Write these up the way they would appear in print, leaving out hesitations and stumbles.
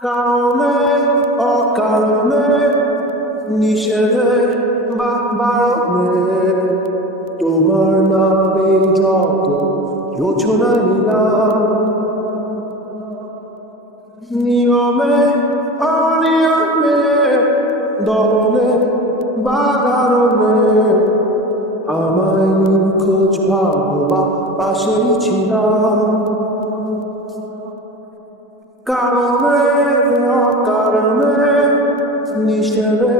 কারণে অকারণে নিষেধের বারণে তোমার নামে যত যোজনা নিলাম, নিয়মে অনিয়মে দলনে বাগারণে আমায় নিখোঁজ ভাববা পাশেই ছিলাম। কারণে অকারণে নিষেধে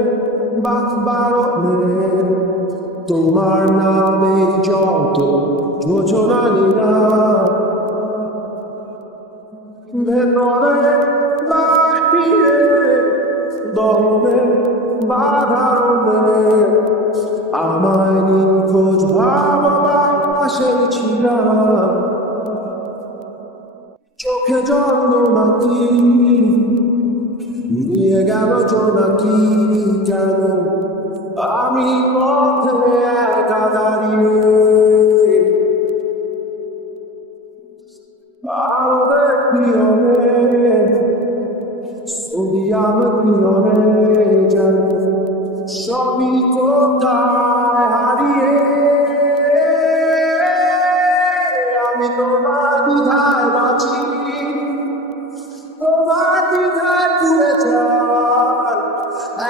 বারণে তোমার নামে যত যোজনা নিলাম, ভেতরে বাহিরে দলে বাধারণে আমায় নিখোঁজ ভাববা পাশেই ছিলাম। চোখে জল নাকি নিয়ে গেল জোনাকি, কেন আমি পথে একা দাঁড়িয়ে আরো পিয়নে সোডিয়াম পিয়নে যেন সবই কোথায় হারিয়ে আমি তোমার দ্বিধায় বাঁচি, তোমার দ্বিধায় পুড়ে যায়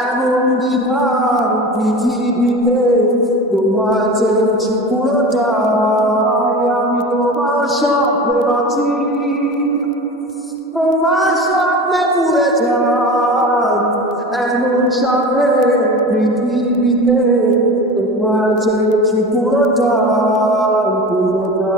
এমন দ্বিধার পৃথিবীতে তোমার চেয়েছি পুরোটাই। আমি তোমার স্বপ্নে বাঁচি, তোমার স্বপ্নে পুড়ে যায় এমন সামনে পৃথিবীতে তোমার চেয়েছি পুরোটাই পুরোটাই।